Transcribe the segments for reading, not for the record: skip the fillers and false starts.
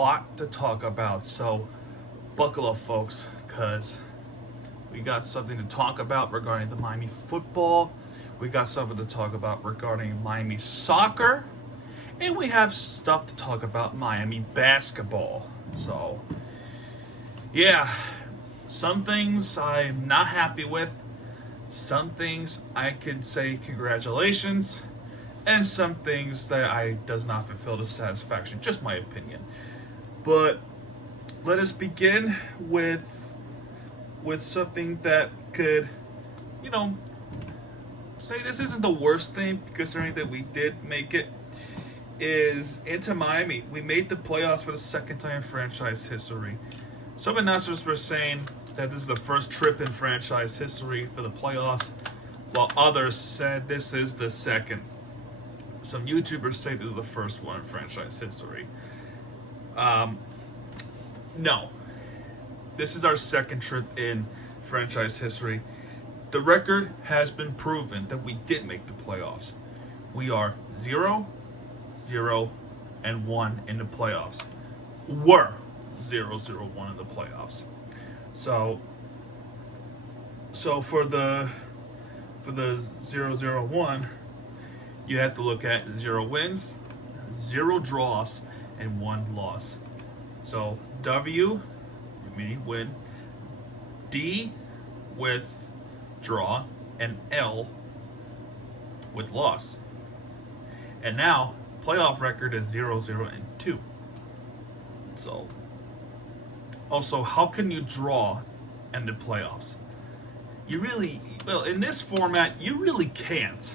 lot to talk about, so buckle up, folks, because we got something to talk about regarding the Miami football. We got something to talk about regarding Miami soccer. And we have stuff to talk about Miami basketball. So, yeah, some things I'm not happy with. Some things I could say congratulations. And some things that I does not fulfill the satisfaction. Just my opinion. But let us begin with something that could, say this isn't the worst thing, considering that we did make it, is into Miami. We made the playoffs for the second time in franchise history. Some announcers were saying that this is the first trip in franchise history for the playoffs, while others said this is the second. Some YouTubers say this is the first one in franchise history. No. This is our second trip in franchise history. The record has been proven that we did make the playoffs. We are 0-0-1 in the playoffs. Were 0-0-1 in the playoffs. So for the 0-0-1, you have to look at 0 wins, 0 draws, and 1 loss. So W, meaning win, D with draw, and L with loss. And now, playoff record is 0-0-2. So, also, how can you draw in the playoffs? In this format, you really can't.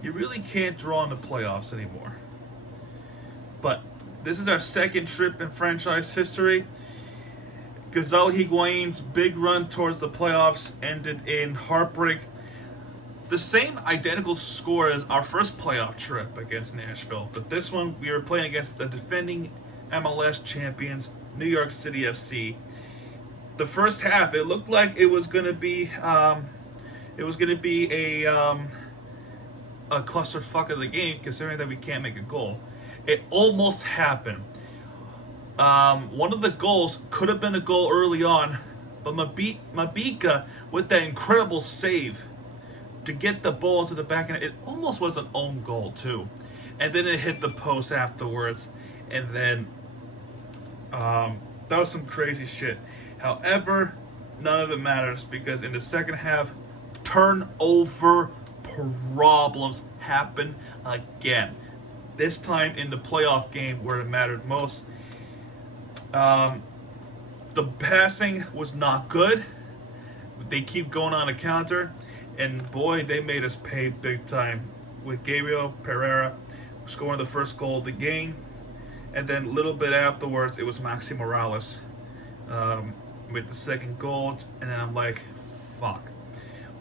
You really can't draw in the playoffs anymore. But this is our second trip in franchise history. Gonzalo Higuain's big run towards the playoffs ended in heartbreak. The same identical score as our first playoff trip against Nashville, but this one we were playing against the defending MLS champions, New York City FC. The first half, it looked like it was going to be a clusterfuck of the game, considering that we can't make a goal. It almost happened. One of the goals could have been a goal early on, but Mabika, with that incredible save to get the ball into the back end, it almost was an own goal too. And then it hit the post afterwards, and then that was some crazy shit. However, none of it matters, because in the second half, turnover problems happen again. This time in the playoff game where it mattered most. The passing was not good. They keep going on a counter, and boy, they made us pay big time with Gabriel Pereira scoring the first goal of the game, and then a little bit afterwards it was Maxi Morales with the second goal, and then I'm like, fuck.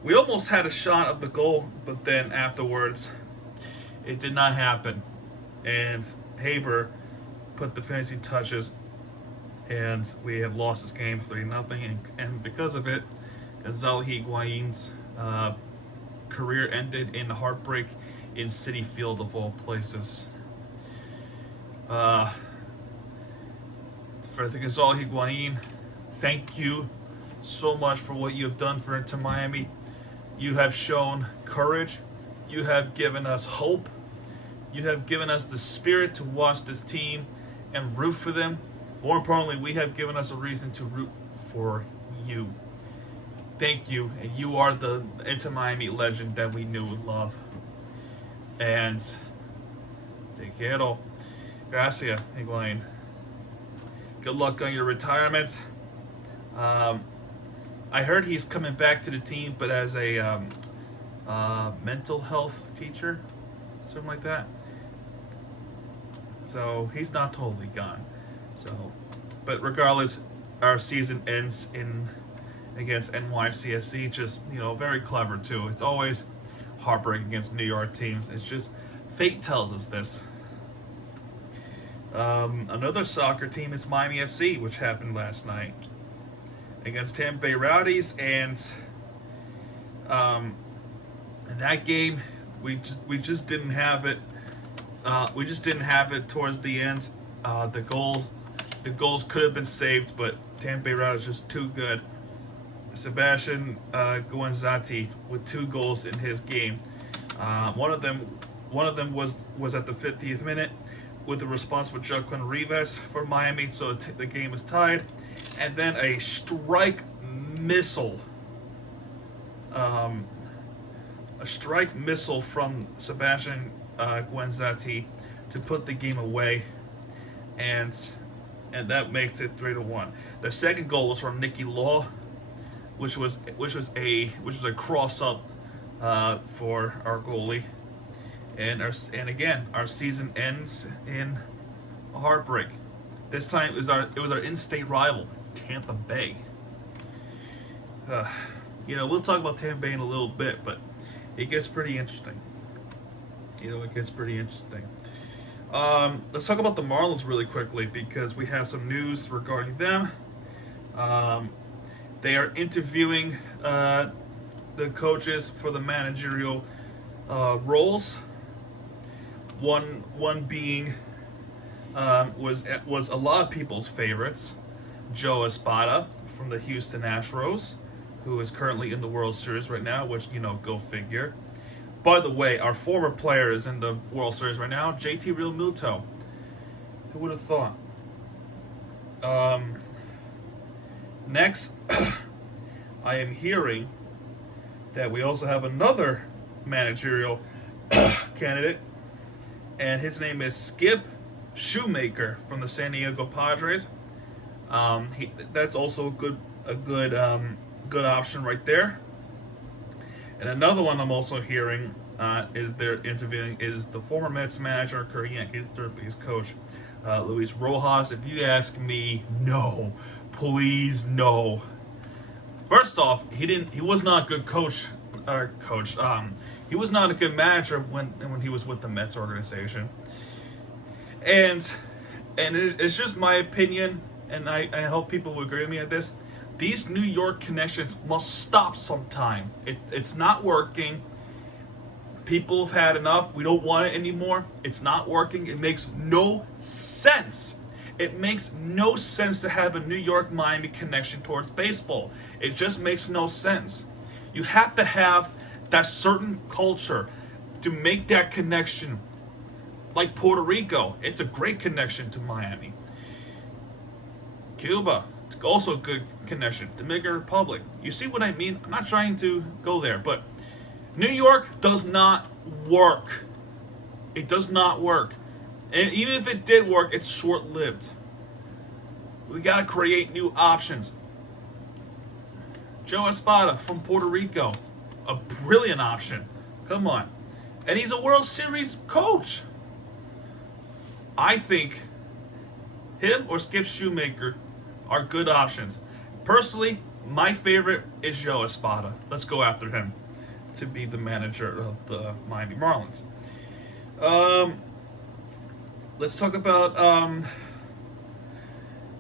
We almost had a shot of the goal, but then afterwards it did not happen, and Haber put the finishing touches, and we have lost this game 3-0, and because of it, Gonzalo Higuain's career ended in heartbreak in Citi Field of all places. For the Gonzalo Higuain, thank you so much for what you have done for Inter Miami. You have shown courage. You have given us hope. You have given us the spirit to watch this team and root for them. More importantly, we have given us a reason to root for you. Thank you, and you are the Inter Miami legend that we knew and love. And te quiero. Gracias, Higuain. Good luck on your retirement. I heard he's coming back to the team, but as a mental health teacher, something like that. So he's not totally gone. So, but regardless, our season ends against NYCFC. Just, very clever too. It's always heartbreaking against New York teams. It's just fate tells us this. Another soccer team is Miami FC, which happened last night against Tampa Bay Rowdies, and in that game we just didn't have it. We just didn't have it towards the end. The goals could have been saved, but Tampa Bay Raw is just too good. Sebastian Guenzanti with 2 goals in his game. One of them was at the 50th minute with the response with Joaquin Rivas for Miami, so the game is tied. And then a strike missile. A strike missile from Sebastian Guenzanti to put the game away, and that makes it 3-1. The second goal was from Nicky Law, which was a cross up for our goalie, and again our season ends in a heartbreak. This time it was our in-state rival, Tampa Bay. We'll talk about Tampa Bay in a little bit, but it gets pretty interesting. Let's talk about the Marlins really quickly because we have some news regarding them. They are interviewing the coaches for the managerial roles. One being was a lot of people's favorites, Joe Espada from the Houston Astros, who is currently in the World Series right now, which, go figure. By the way, our former player is in the World Series right now, JT Realmuto. Who would have thought? Next, I am hearing that we also have another managerial candidate, and his name is Skip Shoemaker from the San Diego Padres. That's also a good option right there. And another one I'm also hearing is they're interviewing is the former Mets manager, current Yankees third base coach, Luis Rojas. If you ask me, no, please no. First off, he was not a good coach. He was not a good manager when he was with the Mets organization. And it's just my opinion, and I hope people will agree with me on this. These New York connections must stop sometime. It's not working. People have had enough. We don't want it anymore. It's not working. It makes no sense. It makes no sense to have a New York-Miami connection towards baseball. It just makes no sense. You have to have that certain culture to make that connection. Like Puerto Rico, it's a great connection to Miami. Cuba, also a good connection. Dominican Republic. You see what I mean? I'm not trying to go there, but New York does not work. It does not work. And even if it did work, it's short-lived. We got to create new options. Joe Espada from Puerto Rico. A brilliant option. Come on. And he's a World Series coach. I think him or Skip Shoemaker are good options. Personally, my favorite is Joe Espada. Let's go after him to be the manager of the Miami Marlins. Let's talk about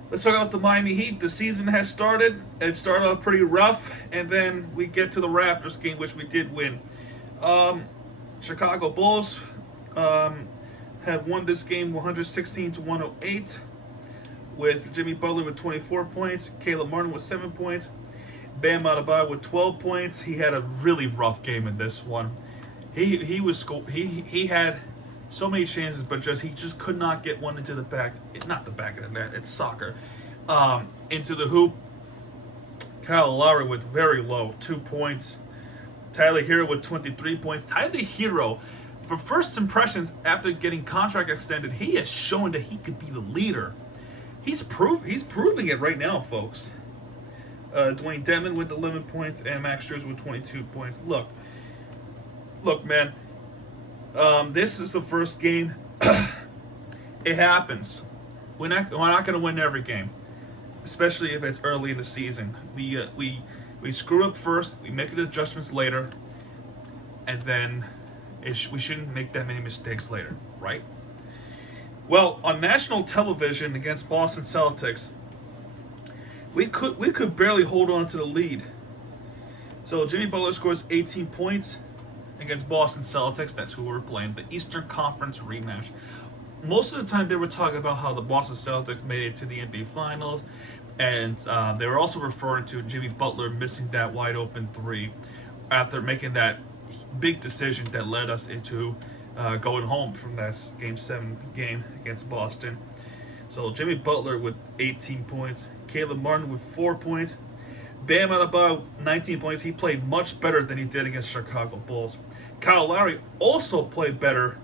the Miami Heat. The season has started. It started off pretty rough, and then we get to the Raptors game, which we did win. Chicago Bulls have won this game 116-108, with Jimmy Butler with 24 points, Caleb Martin with 7 points, Bam Adebayo with 12 points. He had a really rough game in this one. He had so many chances, but he just could not get one into the back. Not the back of the net. It's soccer. Into the hoop. Kyle Lowry with very low 2 points. Tyler Hero with 23 points. Tyler Hero, for first impressions after getting contract extended, he has shown that he could be the leader. He's proving it right now, folks. Dwayne Dedmon with 11 points and Max Struz with 22 points. Look, man. This is the first game. It happens. We're not going to win every game, especially if it's early in the season. We screw up first. We make the adjustments later, and then we shouldn't make that many mistakes later, right? Well, on national television against Boston Celtics, we could barely hold on to the lead. So Jimmy Butler scores 18 points against Boston Celtics. That's who we're playing. The Eastern Conference rematch. most of the time they were talking about how the Boston Celtics made it to the NBA Finals, and they were also referring to Jimmy Butler missing that wide open three after making that big decision that led us into going home from that Game 7 game against Boston. So Jimmy Butler with 18 points, Caleb Martin with 4 points, Bam at about 19 points. He played much better than he did against Chicago Bulls. Kyle Lowry also played better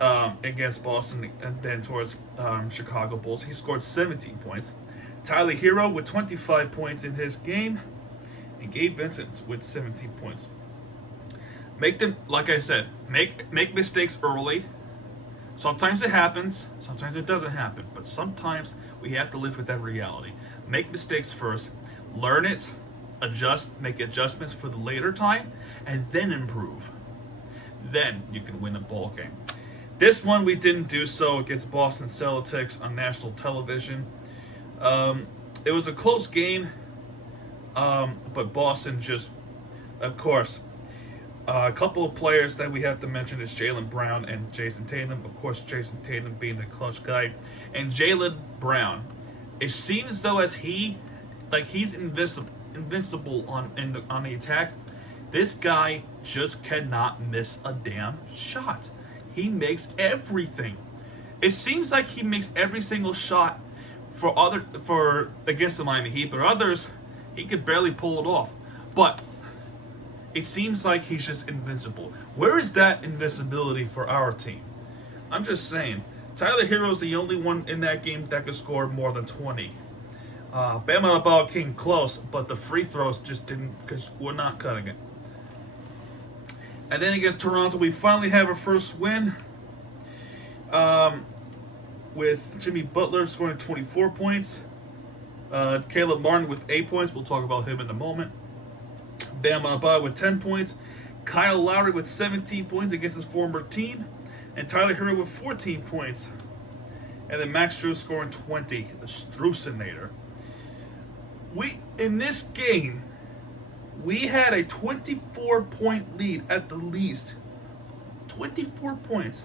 against Boston and then towards Chicago Bulls. He scored 17 points. Tyler Hero with 25 points in his game, and Gabe Vincent with 17 points. Make them, like I said, make mistakes early. Sometimes it happens, sometimes it doesn't happen, but sometimes we have to live with that reality. Make mistakes first, learn it, adjust, make adjustments for the later time, and then improve. Then you can win a ball game. This one we didn't do so against Boston Celtics on national television. It was a close game, but Boston just, of course, a couple of players that we have to mention is Jaylen Brown and Jason Tatum. Of course, Jason Tatum being the clutch guy. And Jaylen Brown, it seems though as he's invincible on the attack. This guy just cannot miss a damn shot. He makes everything. It seems like he makes every single shot for against the Miami Heat, but others he could barely pull it off. But it seems like he's just invincible. Where is that invincibility for our team? I'm just saying. Tyler Hero's the only one in that game that could score more than 20. Bam Adebayo came close, but the free throws just didn't, because we're not cutting it. And then against Toronto, we finally have our first win. With Jimmy Butler scoring 24 points. Caleb Martin with 8 points. We'll talk about him in a moment. Bam Adebayo with 10 points. Kyle Lowry with 17 points against his former team. And Tyler Hero with 14 points. And then Max Strus scoring 20. The Strusinator. In this game, we had a 24-point lead at the least. 24 points.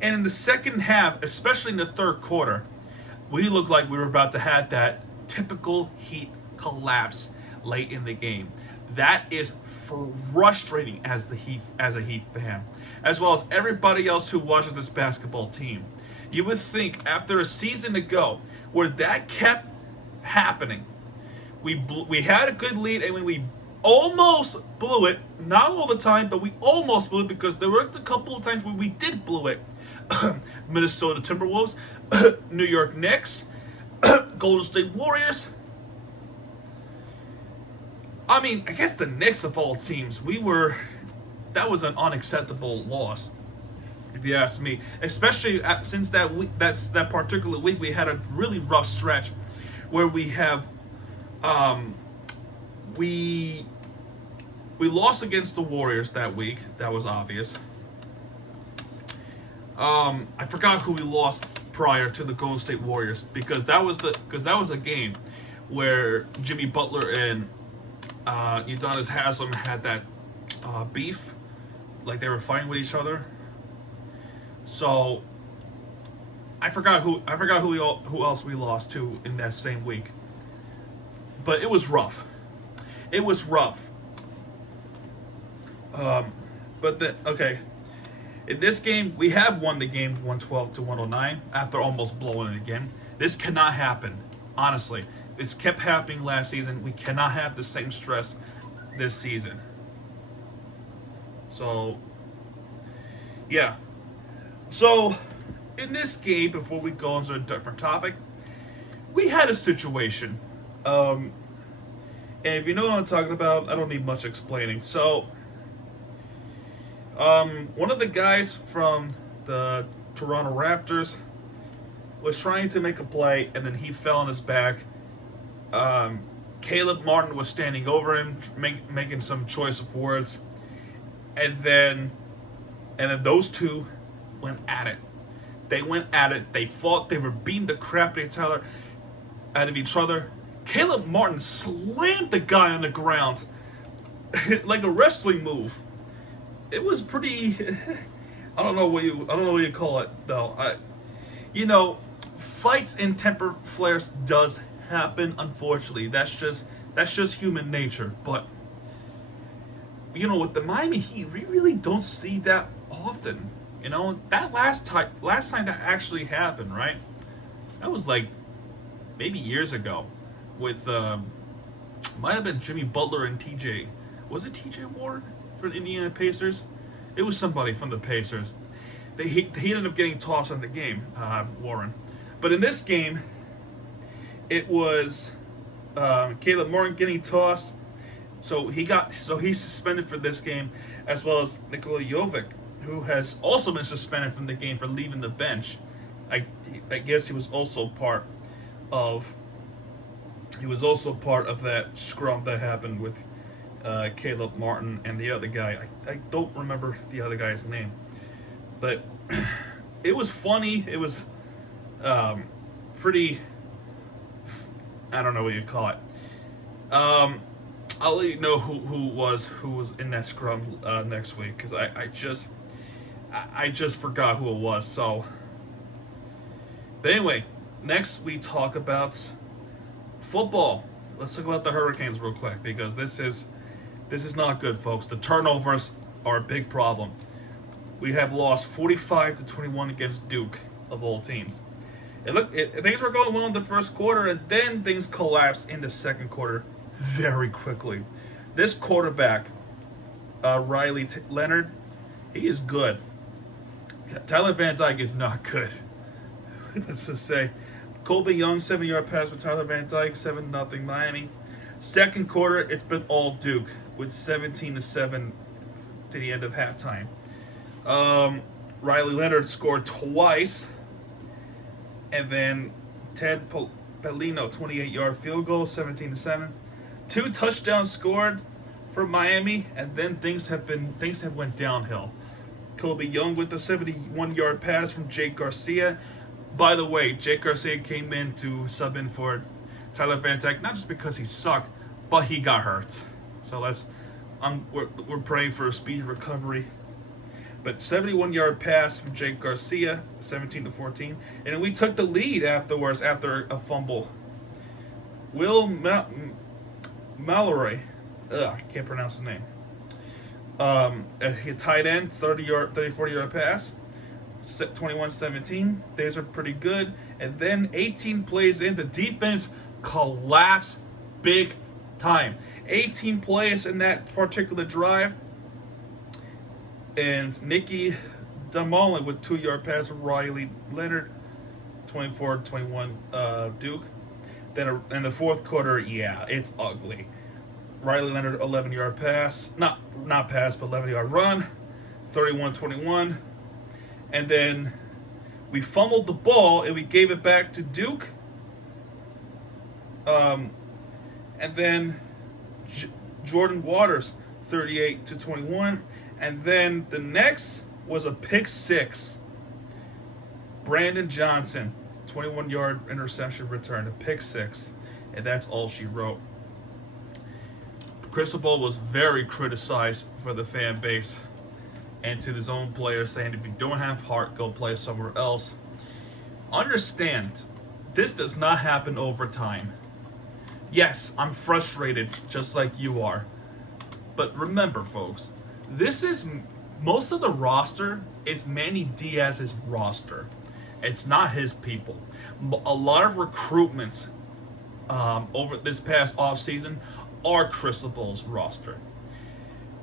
And in the second half, especially in the third quarter, we looked like we were about to have that typical Heat collapse late in the game. That is frustrating as a Heat fan, as well as everybody else who watches this basketball team. You would think after a season ago where that kept happening, we had a good lead and we almost blew it. Not all the time, but we almost blew it because there were a couple of times where we did blow it. Minnesota Timberwolves, New York Knicks, Golden State Warriors. I mean, I guess the Knicks of all teams, that was an unacceptable loss, if you ask me. Especially since that week, that particular week, we had a really rough stretch where we have, we lost against the Warriors that week. That was obvious. I forgot who we lost prior to the Golden State Warriors because that was a game where Jimmy Butler and Udonis Haslem had that beef, like they were fighting with each other. So I forgot who else we lost to in that same week. But it was rough. It was rough. Okay. In this game, we have won the game 112-109 after almost blowing it again. This cannot happen, honestly. This kept happening last season. We cannot have the same stress this season. So, yeah. So, in this game, before we go into a different topic, we had a situation. And if you know what I'm talking about, I don't need much explaining. So, one of the guys from the Toronto Raptors was trying to make a play, and then he fell on his back. Caleb Martin was standing over him, making some choice of words, and then those two went at it. They went at it. They fought. They were beating the crap out of each other. Caleb Martin slammed the guy on the ground like a wrestling move. It was pretty. I don't know what you call it though. Fights and temper flares does happen. Unfortunately, that's just human nature. But with the Miami Heat, we really don't see that often. That last time that actually happened, right? That was like maybe years ago, with might have been Jimmy Butler and TJ. Was it TJ Warren for the Indiana Pacers? It was somebody from the Pacers. He ended up getting tossed in the game, Warren. But in this game, it was Caleb Morgan getting tossed. So he's suspended for this game, as well as Nikola Jovic, who has also been suspended from the game for leaving the bench. I guess he was also part of that scrum that happened with Caleb Martin and the other guy. I don't remember the other guy's name, but it was funny. It was pretty. I don't know what you call it. I'll let you know who was in that scrum next week, because I just forgot who it was. So, but anyway, next we talk about football. Let's talk about the Hurricanes real quick, because this is not good, folks. The turnovers are a big problem. We have lost 45-21 against Duke, of all teams. Things were going well in the first quarter, and then things collapsed in the second quarter very quickly. This quarterback, Riley Leonard, he is good. Tyler Van Dyke is not good. Let's just say. Colby Young, 7-yard pass with Tyler Van Dyke, 7-0 Miami. Second quarter, it's been all Duke, with 17-7 to the end of halftime. Riley Leonard scored twice, and then Ted Pelino, 28-yard field goal, 17-7. 2 touchdowns scored for Miami, and then things have went downhill. Colby Young with the 71-yard pass from Jake Garcia. By the way, Jake Garcia came in to sub in for Tyler Van Dyke, not just because he sucked, but he got hurt. So we're praying for a speedy recovery. But 71-yard pass from Jake Garcia, 17-14, and then we took the lead afterwards after a fumble. Will Mallory, I can't pronounce his name. A tight end, 40-yard pass. 21-17. These are pretty good. And then 18 plays in, the defense collapsed big time. 18 plays in that particular drive. And Nicky Damolin with 2-yard pass from Riley Leonard, 24-21 Duke. Then in the fourth quarter, yeah, it's ugly. Riley Leonard, 11-yard pass. Not pass, but 11-yard run. 31-21. And then we fumbled the ball and we gave it back to Duke. And then Jordan Waters, 38-21. And then the next was a pick six. Brandon Johnson, 21-yard interception return, a pick six. And that's all she wrote. Cristobal was very criticized for the fan base and to his own players, saying if you don't have heart, go play somewhere else. Understand, this does not happen over time. Yes, I'm frustrated just like you are. But remember, folks, this is most of the roster is Manny Diaz's roster. It's not his people. A lot of recruitments over this past offseason are Cristobal's roster.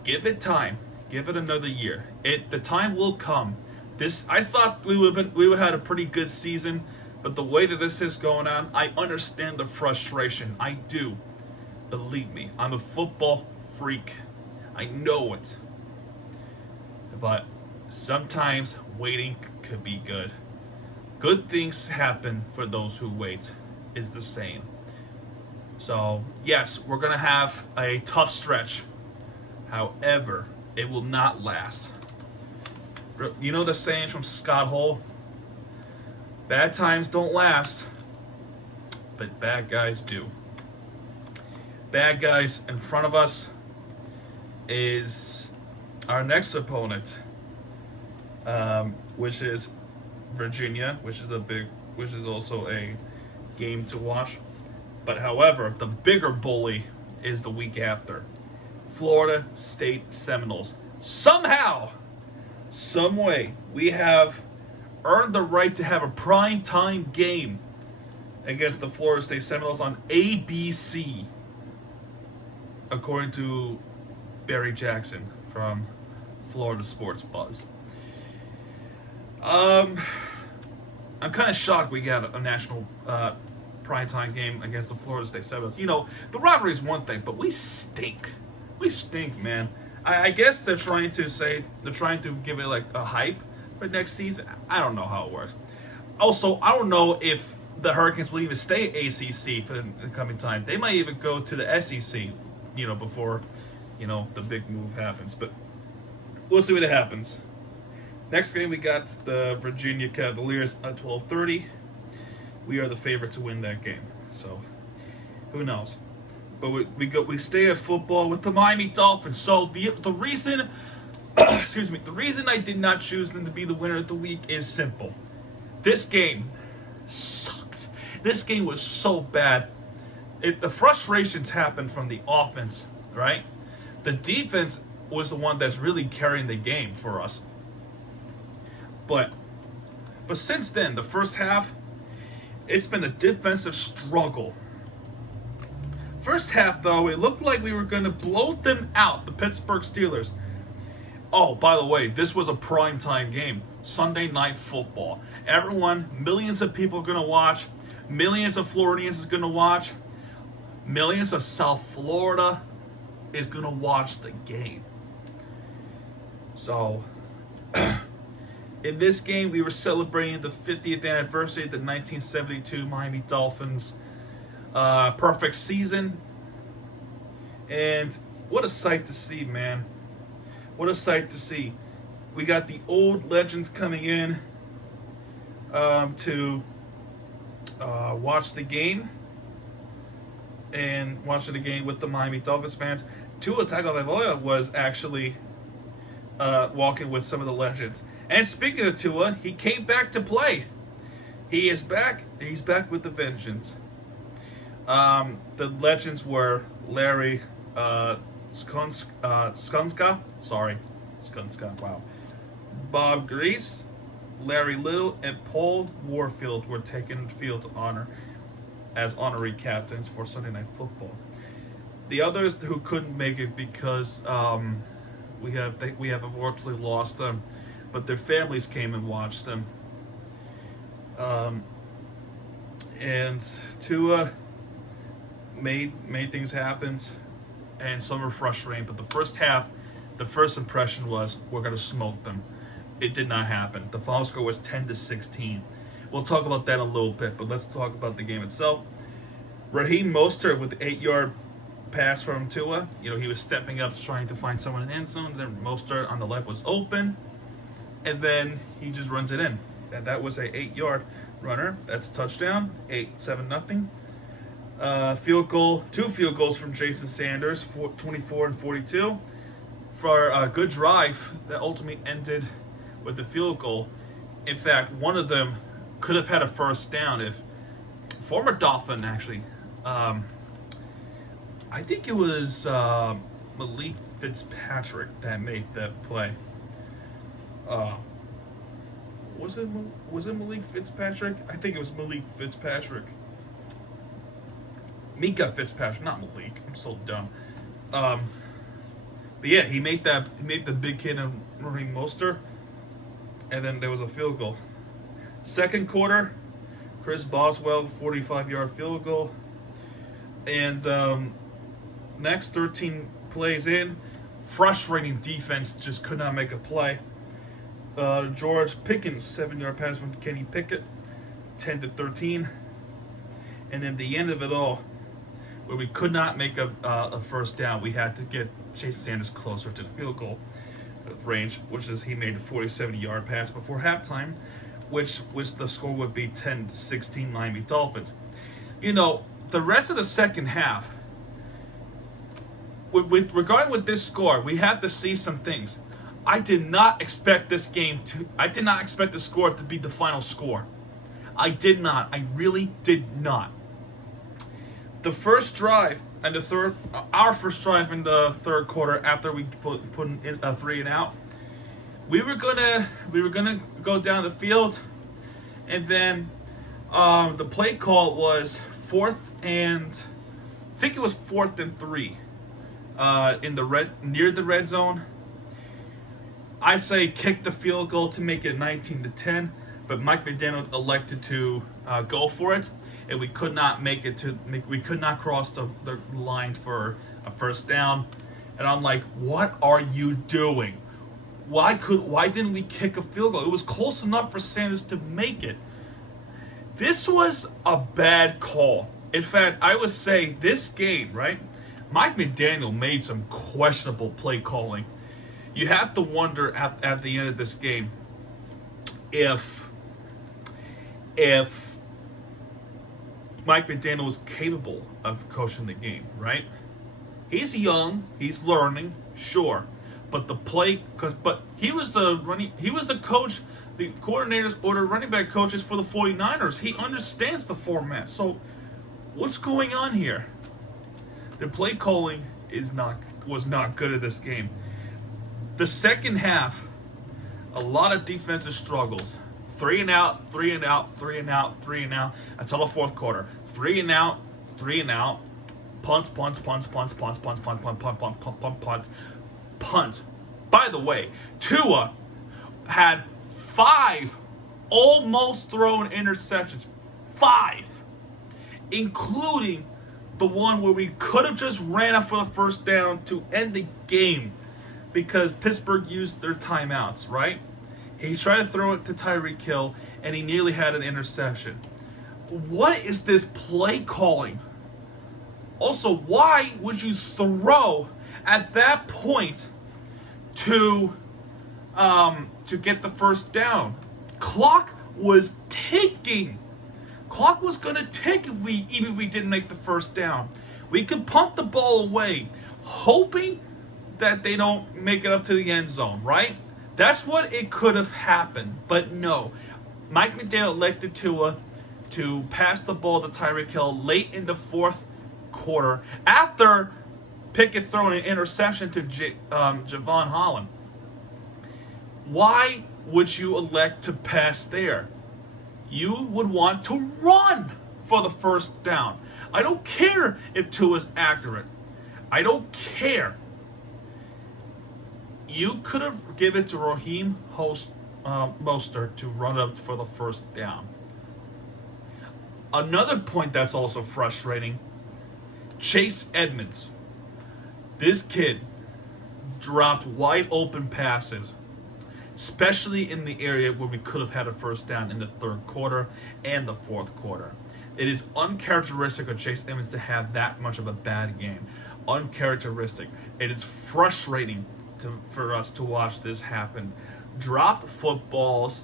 Give it time. Give it another year. The time will come. I thought we would have had a pretty good season, but the way that this is going on, I understand the frustration. I do. Believe me, I'm a football freak. I know it. But sometimes waiting could be good. Good things happen for those who wait, is the saying. So, yes, we're going to have a tough stretch. However, it will not last. You know the saying from Scott Hall? Bad times don't last, but bad guys do. Bad guys in front of us is our next opponent. which is Virginia, which is also a game to watch. But however, the bigger bully is the week after. Florida State Seminoles. Somehow, some way, we have earned the right to have a prime time game against the Florida State Seminoles on ABC, according to Barry Jackson from Florida Sports Buzz. I'm kind of shocked we got a national primetime game against the Florida State Seminoles. You know, the rivalry is one thing, but we stink. We stink, man. I guess they're trying to give it like a hype for next season. I don't know how it works. Also, I don't know if the Hurricanes will even stay ACC for the coming time. They might even go to the SEC, you know, before, you know, the big move happens. But we'll see what happens. Next game, we got the Virginia Cavaliers at 12:30. We are the favorite to win that game. So, who knows? But we stay at football with the Miami Dolphins. So the reason, the reason I did not choose them to be the winner of the week is simple. This game sucked. This game was so bad. The frustrations happened from the offense, right? The defense was the one that's really carrying the game for us. But since then, the first half, it's been a defensive struggle. First half, though, it looked like we were going to blow them out, the Pittsburgh Steelers. Oh, by the way, this was a primetime game. Sunday Night Football. Everyone, millions of people are going to watch. Millions of Floridians is going to watch. Millions of South Florida is going to watch the game. So, in this game, we were celebrating the 50th anniversary of the 1972 Miami Dolphins perfect season. And what a sight to see, man. What a sight to see. We got the old legends coming in to watch the game. And watching the game with the Miami Dolphins fans. Tua Tagovailoa was actually walking with some of the legends. And speaking of Tua, he came back to play. He is back. He's back with the vengeance. The legends were Larry Skunska. Wow. Bob Grease, Larry Little, and Paul Warfield were taken field to honor as honorary captains for Sunday Night Football. The others who couldn't make it because we have unfortunately lost them, but their families came and watched them. And Tua made things happen, and some were frustrating. But the first half, the first impression was we're gonna smoke them. It did not happen. The final score was 10-16. We'll talk about that in a little bit, but let's talk about the game itself. Raheem Mostert with the 8-yard pass from Tua. You know, he was stepping up, trying to find someone in the end zone. Then Mostert on the left was open, and then he just runs it in. And that was a 8-yard runner. That's a touchdown. 7-0. Field goal, 2 field goals from Jason Sanders, 24 and 42, for a good drive that ultimately ended with the field goal. In fact, one of them could have had a first down if former Dolphin actually, I think it was Malik Fitzpatrick that made that play. Was it Malik Fitzpatrick? I think it was Malik Fitzpatrick. Mika Fitzpatrick, not Malik. I'm so dumb. But yeah, he made the big hit on Raheem Mostert, and then there was a field goal. Second quarter, Chris Boswell, 45-yard field goal, and next 13 plays in, frustrating defense just could not make a play. George Pickens, 7-yard pass from Kenny Pickett, 10-13, and then the end of it all, where we could not make a first down, we had to get Jason Sanders closer to the field goal range, which is he made a 47-yard pass before halftime, which the score would be 10-16 Miami Dolphins. You know, the rest of the second half, regarding with this score, we have to see some things. I did not expect this game to. I did not expect the score to be the final score. I did not. I really did not. The first drive and the third, our first drive in the third quarter after we put in a 3 and out, we were gonna go down the field, and then the play call was I think it was 4th and 3, in the near the red zone. I say kick the field goal to make it 19-10, but Mike McDaniel elected to go for it, and we could not we could not cross the line for a first down. And I'm like, what are you doing? Why didn't we kick a field goal? It was close enough for Sanders to make it. This was a bad call. In fact, I would say this game, right? Mike McDaniel made some questionable play calling. You have to wonder at the end of this game if Mike McDaniel was capable of coaching the game, right? He's young, he's learning, sure, but he was the coach, the coordinators or the running back coaches for the 49ers. He understands the format. So what's going on here? The play calling was not good at this game. The second half, a lot of defensive struggles. 3 and out, 3 and out, 3 and out, 3 and out until the fourth quarter. 3 and out, 3 and out. Punt. By the way, Tua had 5 almost thrown interceptions. 5. Including the one where we could have just ran up for the first down to end the game because Pittsburgh used their timeouts, right? He tried to throw it to Tyreek Hill, and he nearly had an interception. What is this play calling? Also, why would you throw at that point to get the first down? Clock was ticking. Clock was gonna tick even if we didn't make the first down. We could punt the ball away, hoping that they don't make it up to the end zone, right? That's what it could have happened, but no. Mike McDaniel elected Tua to pass the ball to Tyreek Hill late in the fourth quarter after Pickett throwing an interception to Javon Holland. Why would you elect to pass there? You would want to run for the first down. I don't care if Tua's accurate. I don't care. You could have given it to Raheem Mostert to run up for the first down. Another point that's also frustrating, Chase Edmonds. This kid dropped wide open passes, especially in the area where we could have had a first down in the third quarter and the fourth quarter. It is uncharacteristic of Chase Edmonds to have that much of a bad game. Uncharacteristic. It is frustrating for us to watch this happen. Dropped footballs,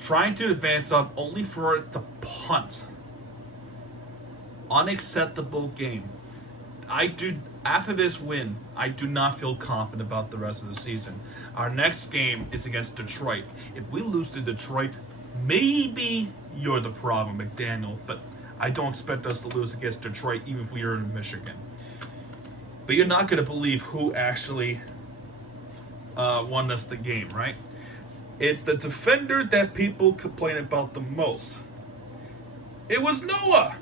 trying to advance up only for it to punt. Unacceptable game. After this win, I do not feel confident about the rest of the season. Our next game is against Detroit. If we lose to Detroit, maybe you're the problem, McDaniel, but I don't expect us to lose against Detroit even if we are in Michigan. But you're not going to believe who actually won us the game, right? It's the defender that people complain about the most. It was Noah.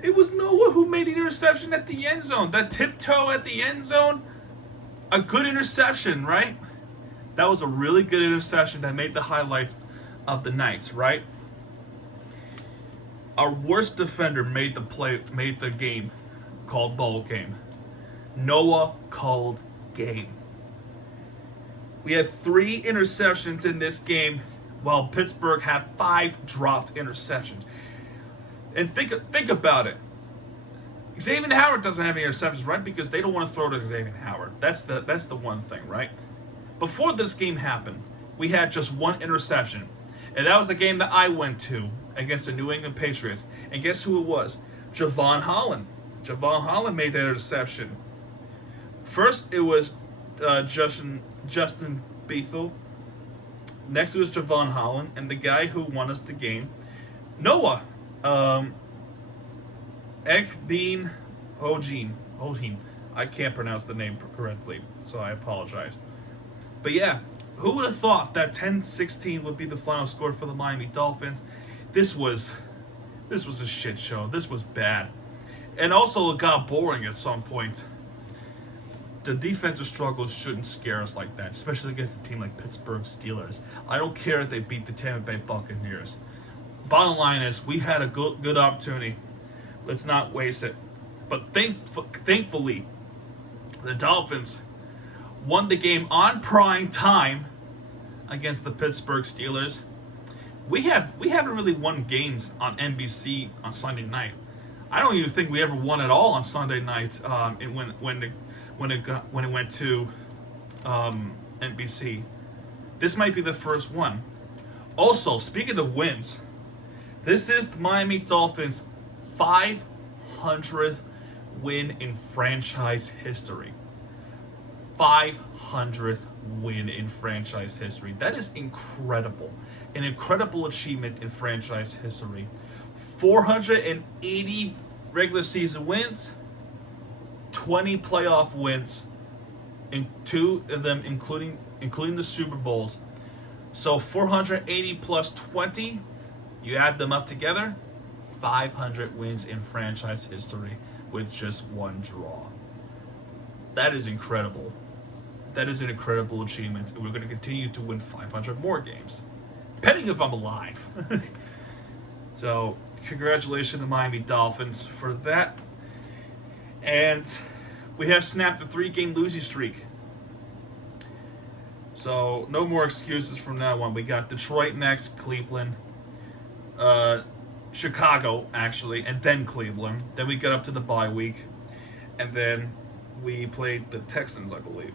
It was Noah who made the interception at the end zone. That tiptoe at the end zone, a good interception, right? That was a really good interception that made the highlights of the night, right? Our worst defender made the game called bowl game. Noah called game. We had 3 interceptions in this game, while Pittsburgh had 5 dropped interceptions. And think about it. Xavier Howard doesn't have any interceptions, right? Because they don't want to throw to Xavier Howard. That's the one thing, right? Before this game happened, we had just 1 interception. And that was the game that I went to against the New England Patriots. And guess who it was? Javon Holland. Javon Holland made that interception. First, it was Justin Bethel. Next was Javon Holland, and the guy who won us the game, Noah Ekbean Hojin. I can't pronounce the name correctly, so I apologize. But yeah, who would have thought that 10-16 would be the final score for the Miami Dolphins? This was a shit show. This was bad. And also it got boring at some point. The defensive struggles shouldn't scare us like that, especially against a team like Pittsburgh Steelers. I don't care if they beat the Tampa Bay Buccaneers. Bottom line is, we had a good opportunity. Let's not waste it. But thankfully, the Dolphins won the game on prime time against the Pittsburgh Steelers. We haven't really won games on NBC on Sunday night. I don't even think we ever won at all on Sunday night. When it went to NBC, this might be the first one. Also, speaking of wins, this is the Miami Dolphins' 500th win in franchise history. 500th win in franchise history. That is incredible. An incredible achievement in franchise history. 480 regular season wins, 20 playoff wins, and 2 of them including the Super Bowls. So 480 plus 20, you add them up together, 500 wins in franchise history with just one draw. That is incredible. That is an incredible achievement, and we're going to continue to win 500 more games, depending if I'm alive. So, congratulations to Miami Dolphins for that. And we have snapped a 3-game losing streak. So, no more excuses from now on. We got Detroit next, Cleveland, Chicago, actually, and then Cleveland. Then we get up to the bye week. And then we played the Texans, I believe.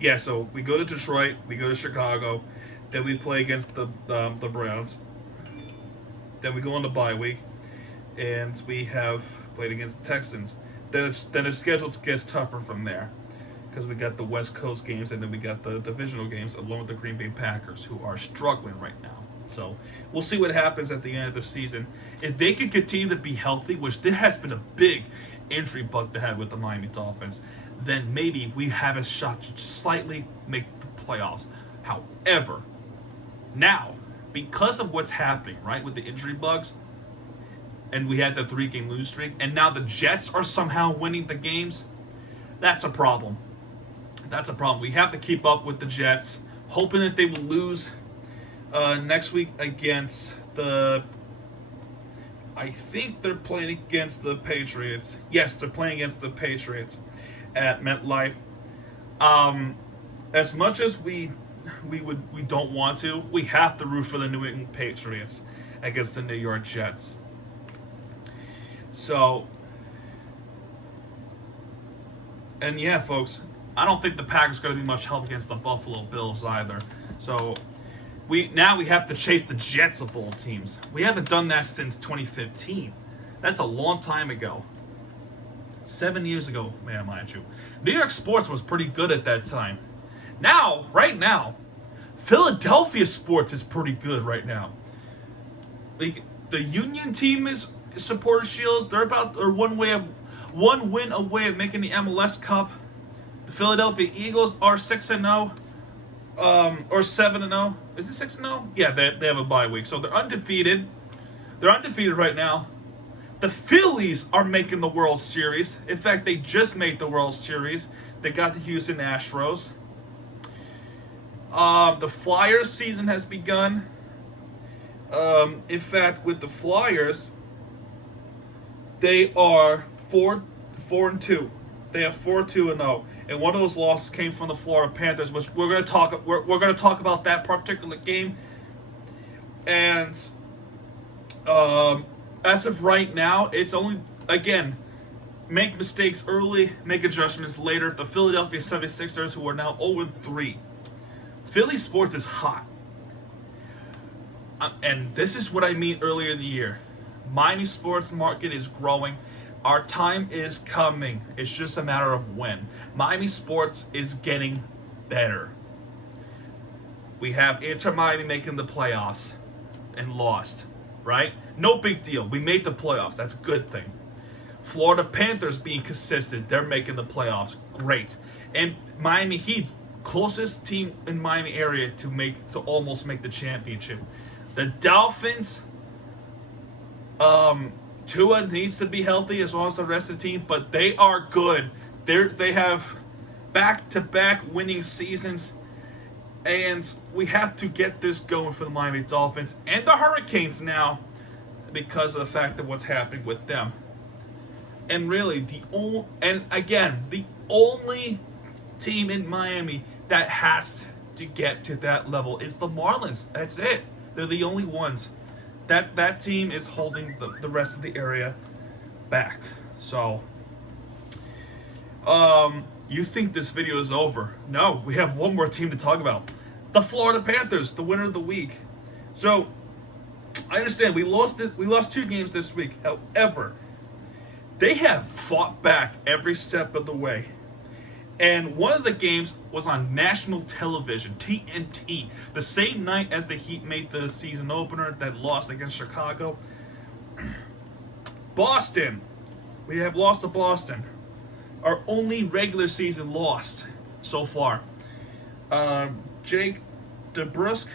Yeah, so we go to Detroit, we go to Chicago, then we play against the Browns. Then we go on the bye week, and we have played against the Texans. Then the schedule gets tougher from there, because we got the West Coast games, and then we got the divisional games along with the Green Bay Packers, who are struggling right now. So we'll see what happens at the end of the season. If they can continue to be healthy, which there has been a big injury bug to have with the Miami Dolphins, then maybe we have a shot to slightly make the playoffs. However, now, because of what's happening, right, with the injury bugs, and we had the 3-game lose streak, and now the Jets are somehow winning the games, that's a problem. That's a problem. We have to keep up with the Jets, hoping that they will lose next week against I think they're playing against the Patriots. Yes, they're playing against the Patriots at MetLife. As much as we don't want to, we have to root for the New England Patriots against the New York Jets. So, and yeah, folks, I don't think the Packers are going to be much help against the Buffalo Bills either. So, we have to chase the Jets of all teams. We haven't done that since 2015. That's a long time ago. 7 years ago, man, mind you. New York sports was pretty good at that time. Now, right now, Philadelphia sports is pretty good right now. Like, the Union team is Supporter Shields. They're one win away of making the MLS Cup. The Philadelphia Eagles are 6-0, or 7-0. Is it 6-0? Yeah, they have a bye week, so they're undefeated. They're undefeated right now. The Phillies are making the World Series. In fact, they just made the World Series. They got the Houston Astros. The Flyers season has begun. In fact, with the Flyers, they are 4-2. They have 4-2-0, and one of those losses came from the Florida Panthers, which we're going to talk about that particular game. And as of right now, it's only, again, make mistakes early, make adjustments later. The Philadelphia 76ers, who are now 0-3. Philly sports is hot. And this is what I mean earlier in the year. Miami sports market is growing. Our time is coming. It's just a matter of when. Miami sports is getting better. We have Inter Miami making the playoffs and lost, right? No big deal. We made the playoffs. That's a good thing. Florida Panthers being consistent. They're making the playoffs. Great. And Miami Heat, closest team in Miami area to almost make the championship. The Dolphins, Tua needs to be healthy as well as the rest of the team, but they are good. They have back-to-back winning seasons, and we have to get this going for the Miami Dolphins and the Hurricanes now because of the fact of what's happening with them. And really, the only team in Miami that has to get to that level is the Marlins. That's it. They're the only ones. That team is holding the rest of the area back. So, you think this video is over? No, we have one more team to talk about. The Florida Panthers, the winner of the week. So, I understand we lost 2 games this week. However, they have fought back every step of the way. And one of the games was on national television, TNT, the same night as the Heat made the season opener that lost against Chicago. Boston. We have lost to Boston. Our only regular season lost so far. Jake DeBrusque,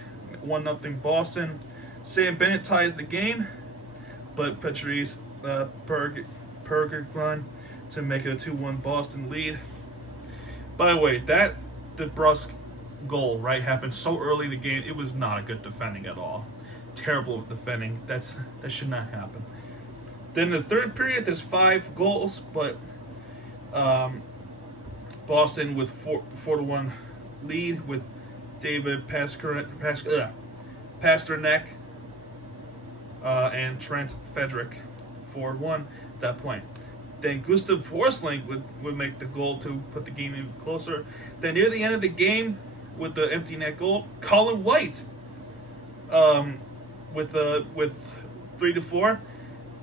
1-0 Boston. Sam Bennett ties the game, but Patrice Bergeron to make it a 2-1 Boston lead. By the way, that DeBrusque goal, right, happened so early in the game. It was not a good defending at all. Terrible defending. That should not happen. Then in the third period, there's 5 goals, but Boston with 4-1 lead with David Pasternak and Trent Frederick 4-1 at that point. Then Gustav Forsling would make the goal to put the game even closer. Then near the end of the game, with the empty net goal, Colin White with 3-4.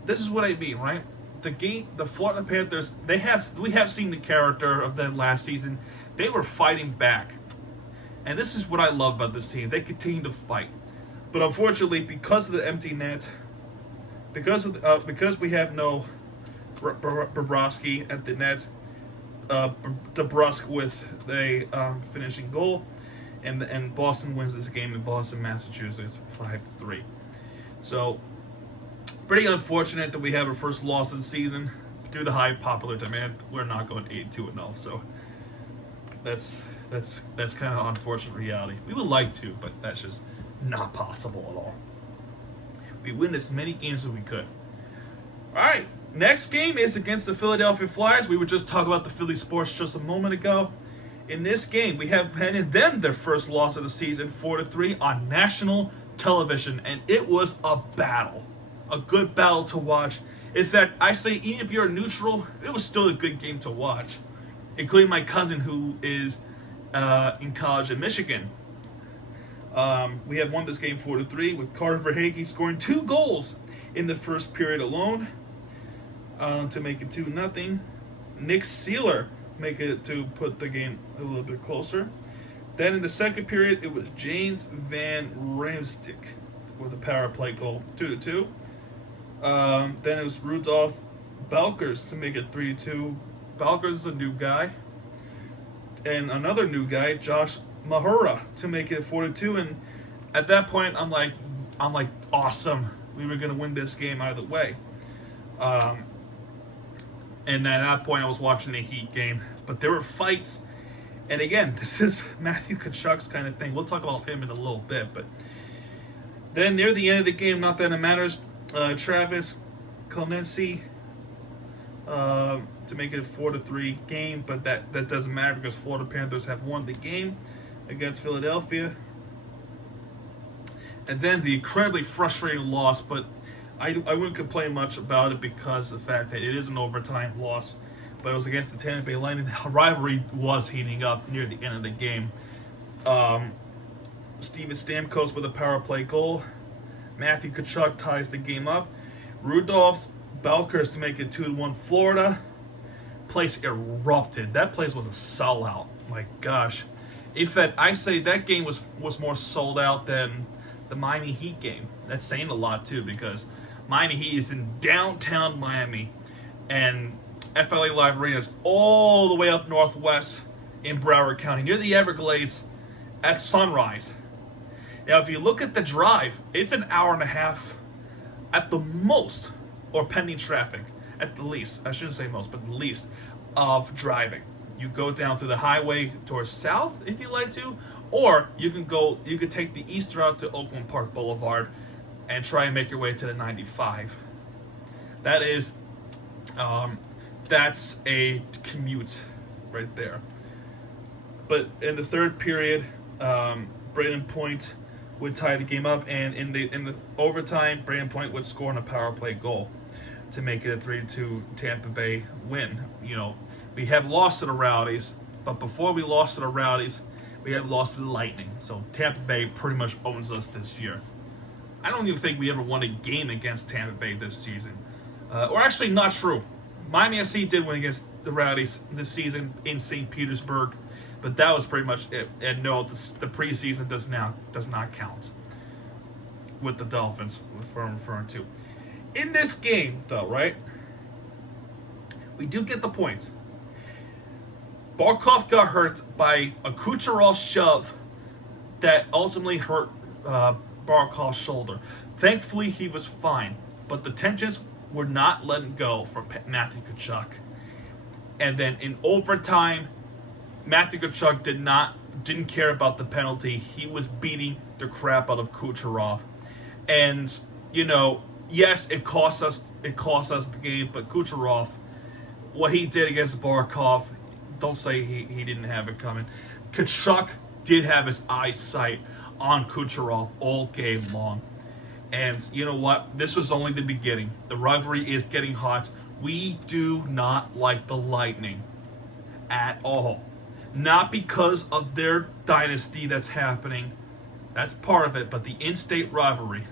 This is what I mean, right? The Florida Panthers, we have seen the character of them last season. They were fighting back. And this is what I love about this team. They continue to fight. But unfortunately, because of the empty net, because we have no Bobrovsky at the net, DeBrusque with a finishing goal, and Boston wins this game in Boston, Massachusetts, 5-3. So, pretty unfortunate that we have our first loss of the season due to high popular demand. We're not going 8-2-0, so that's kind of unfortunate reality. We would like to, but that's just not possible at all. We win as many games as we could. All right, next game is against the Philadelphia Flyers. We were just talking about the Philly sports just a moment ago. In this game, we have handed them their first loss of the season, 4-3 on national television, and it was a battle, a good battle to watch. In fact, I say even if you're neutral, it was still a good game to watch, including my cousin who is in college in Michigan. We have won this game 4-3 with Carter Verhaeghe scoring 2 goals in the first period alone to make it 2-0. Nick Seeler make it to put the game a little bit closer. Then in the second period, it was James Van Riemsdyk with a power play goal, 2-2. Then it was Rudolph Balkers to make it 3-2. Balkers is a new guy. And another new guy, Josh Mahura, to make it 4-2. And at that point, I'm like, awesome. We were gonna win this game either way. And at that point, I was watching the Heat game, but there were fights. And again, this is Matthew Tkachuk's kind of thing. We'll talk about him in a little bit, but then near the end of the game, not that it matters, Travis Kalnency to make it a 4-3 game, but that doesn't matter because Florida Panthers have won the game against Philadelphia. And then the incredibly frustrating loss, but I wouldn't complain much about it because of the fact that it is an overtime loss, but it was against the Tampa Bay Lightning. The rivalry was heating up near the end of the game. Steven Stamkos with a power play goal. Matthew Tkachuk ties the game up. Rudolph Belkers to make it 2-1 Florida. Place erupted. That place was a sellout. My gosh. In fact, I say that game was more sold out than the Miami Heat game. That's saying a lot too, because Miami Heat is in downtown Miami, and FLA Live Arena is all the way up northwest in Broward County, near the Everglades at Sunrise. Now, if you look at the drive, it's an hour and a half at the most, or pending traffic at the least. I shouldn't say most, but the least of driving. You go down to the highway towards south if you like to, or you could take the east route to Oakland Park Boulevard and try and make your way to the 95. That is, that's a commute right there. But in the third period, Braden Point would tie the game up, and in the overtime, Braden Point would score on a power play goal to make it a 3-2 Tampa Bay win. You know, we have lost to the Rowdies, but before we lost to the Rowdies, we had lost to the Lightning. So Tampa Bay pretty much owns us this year. I don't even think we ever won a game against Tampa Bay this season. Or actually, not true. Miami FC did win against the Rowdies this season in St. Petersburg, but that was pretty much it. And no, the preseason does not count with the Dolphins, what I'm referring to. In this game, though, right, we do get the point. Barkov got hurt by a Kucherov shove that ultimately hurt Barkov's shoulder. Thankfully, he was fine, but the tensions were not letting go for Matthew Tkachuk. And then in overtime, Matthew Tkachuk didn't care about the penalty. He was beating the crap out of Kucherov. And, you know, yes, it cost us the game, but Kucherov, what he did against Barkov, don't say he didn't have it coming. Tkachuk did have his eyesight on Kucherov all game long. And you know what? This was only the beginning. The rivalry is getting hot. We do not like the Lightning at all. Not because of their dynasty that's happening. That's part of it, but the in-state rivalry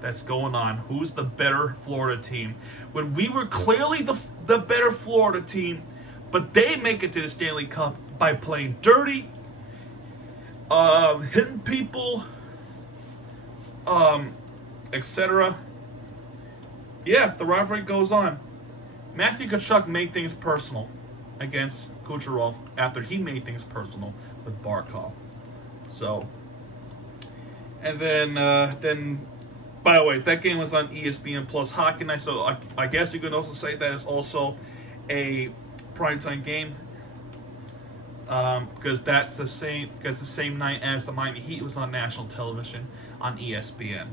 that's going on. Who's the better Florida team? When we were clearly the better Florida team, but they make it to the Stanley Cup by playing dirty, hitting people, etc. Yeah, the rivalry goes on. Matthew Tkachuk made things personal against Kucherov after he made things personal with Barkov. So, and then, by the way, that game was on ESPN Plus Hockey Night, so I guess you could also say that is also a primetime game, because that's the same night as the Miami Heat was on national television on ESPN.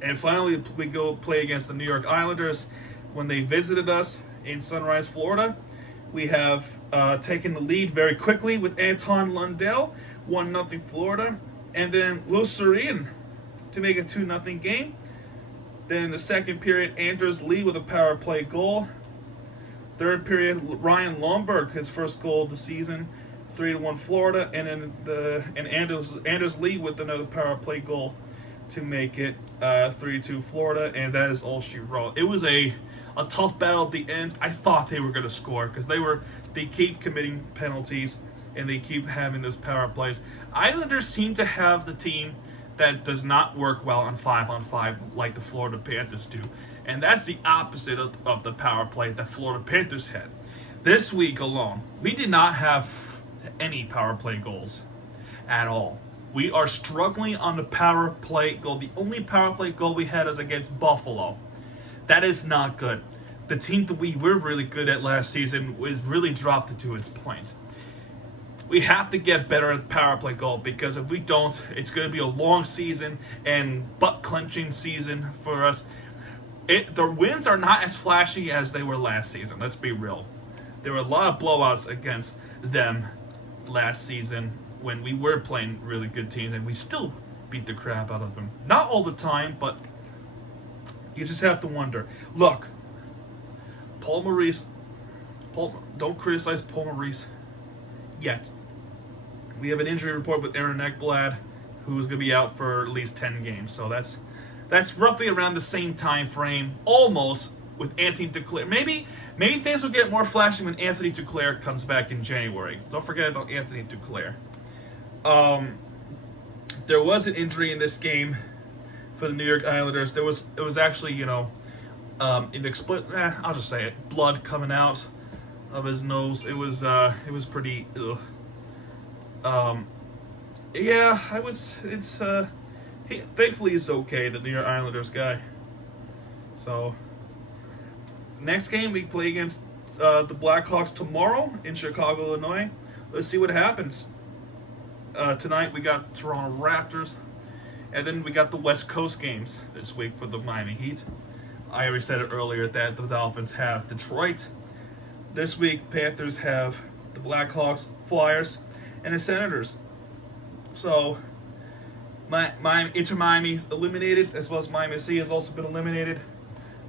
And finally, we go play against the New York Islanders when they visited us in Sunrise, Florida. We have taken the lead very quickly with Anton Lundell, 1-0 Florida, and then Lucien to make a 2-0 game. Then in the second period, Anders Lee with a power play goal. Third period, Ryan Lomberg, his first goal of the season, 3-1 Florida, and then Anders Lee with another power play goal to make it 3-2 Florida, and that is all she wrote. It was a tough battle at the end. I thought they were going to score because they keep committing penalties and they keep having those power plays. Islanders seem to have the team that does not work well on 5-on-5 like the Florida Panthers do. And that's the opposite of the power play that Florida Panthers had. This week alone, we did not have any power play goals at all. We are struggling on the power play goal. The only power play goal we had is against Buffalo. That is not good. The team that we were really good at last season was really dropped it to its point. We have to get better at power play goal, because if we don't, it's going to be a long season and butt-clenching season for us. The wins are not as flashy as they were last season. Let's be real. There were a lot of blowouts against them last season when we were playing really good teams, and we still beat the crap out of them. Not all the time, but you just have to wonder. Look, Paul Maurice, don't criticize Paul Maurice yet. We have an injury report with Aaron Ekblad, who's going to be out for at least 10 games. So that's roughly around the same time frame, almost, with Anthony Duclair. Maybe things will get more flashy when Anthony Duclair comes back in January. Don't forget about Anthony Duclair. There was an injury in this game for the New York Islanders. It was actually, you know, I'll just say it, blood coming out of his nose. It was pretty ugh. Thankfully he's okay, the New York Islanders guy. So next game we play against the Blackhawks tomorrow in Chicago, Illinois. Let's see what happens. Tonight we got Toronto Raptors, and then we got the West Coast games this week for the Miami Heat. I already said it earlier that the Dolphins have Detroit. This week, Panthers have the Blackhawks, Flyers, and the Senators. So, Inter Miami eliminated, as well as Miami FC has also been eliminated.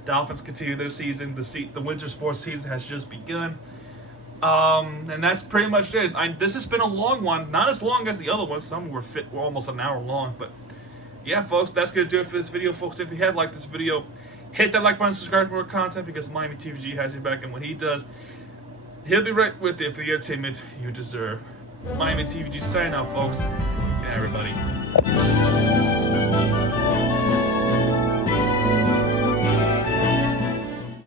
Dolphins continue their season. The winter sports season has just begun. And that's pretty much it. This has been a long one, not as long as the other ones. Some were almost an hour long, but yeah, folks, that's gonna do it for this video, folks. If you have liked this video, hit that like button, subscribe for more content, because Miami TVG has your back, and when he does, he'll be right with you for the entertainment you deserve. Miami TVG signing out, folks. Good night, everybody.